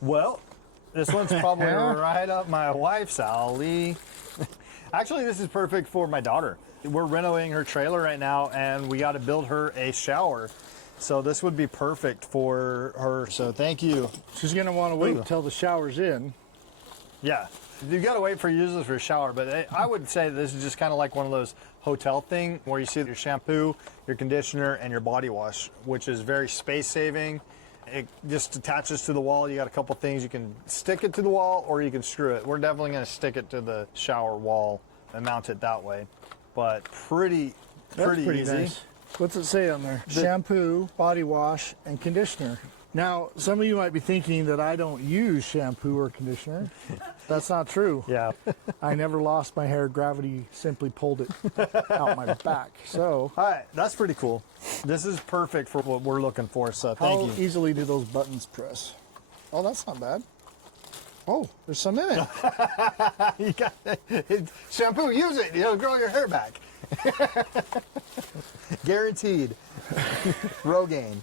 Well, this one's probably right up my wife's alley. Actually, this is perfect for my daughter. We're renovating her trailer right now, and we got to build her a shower. So this would be perfect for her. So thank you. She's going to want to wait until the shower's in. Yeah, you got to wait for users for a shower. But I would say this is just kind of like one of those hotel thing where you see your shampoo, your conditioner, and your body wash, which is very space saving. It just attaches to the wall. You got a couple things. You can stick it to the wall or you can screw it. We're definitely going to stick it to the shower wall and mount it that way. But pretty easy. Nice. What's it say on there? Shampoo, body wash, and conditioner. Now, some of you might be thinking that I don't use shampoo or conditioner. That's not true. Yeah. I never lost my hair. Gravity simply pulled it out my back. So, all right, that's pretty cool. This is perfect for what we're looking for, so thank you. How easily do those buttons press? Oh, that's not bad. Oh, there's some in it. You got it. Shampoo, use it. It'll grow your hair back. Guaranteed. Rogaine.